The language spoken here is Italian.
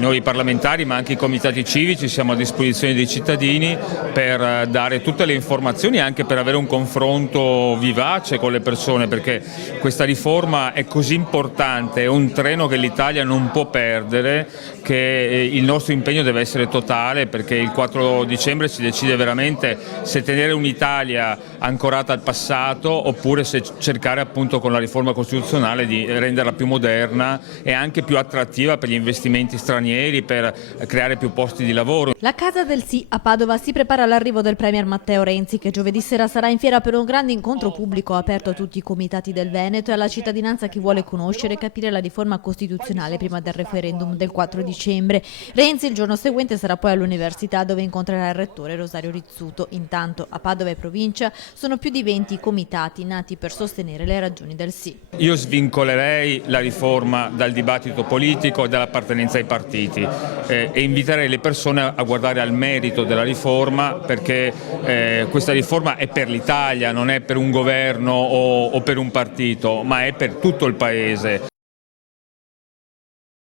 Noi parlamentari, ma anche i comitati civici, siamo a disposizione dei cittadini per dare tutte le informazioni e anche per avere un confronto vivace con le persone, perché questa riforma è così importante, è un treno che l'Italia non può perdere, che il nostro impegno deve essere totale, perché il 4 dicembre si decide veramente se tenere un'Italia ancorata al passato oppure se cercare appunto con la riforma costituzionale di renderla più moderna e anche più attrattiva per gli investimenti stranieri, per creare più posti di lavoro. La Casa del Sì a Padova si prepara all'arrivo del premier Matteo Renzi, che giovedì sera sarà in fiera per un grande incontro pubblico aperto a tutti i comitati del Veneto e alla cittadinanza che vuole conoscere e capire la riforma costituzionale prima del referendum del 4 dicembre. Renzi il giorno seguente sarà poi all'università, dove incontrerà il rettore Rosario Rizzuto. Intanto a Padova e provincia sono più di 20 i comitati nati per sostenere le ragioni del sì. Io svincolerei la riforma dal dibattito politico e dall'appartenenza ai partiti e inviterei le persone a guardare al merito della riforma, perché questa riforma è per l'Italia, non è per un governo o per un partito, ma è per tutto il Paese.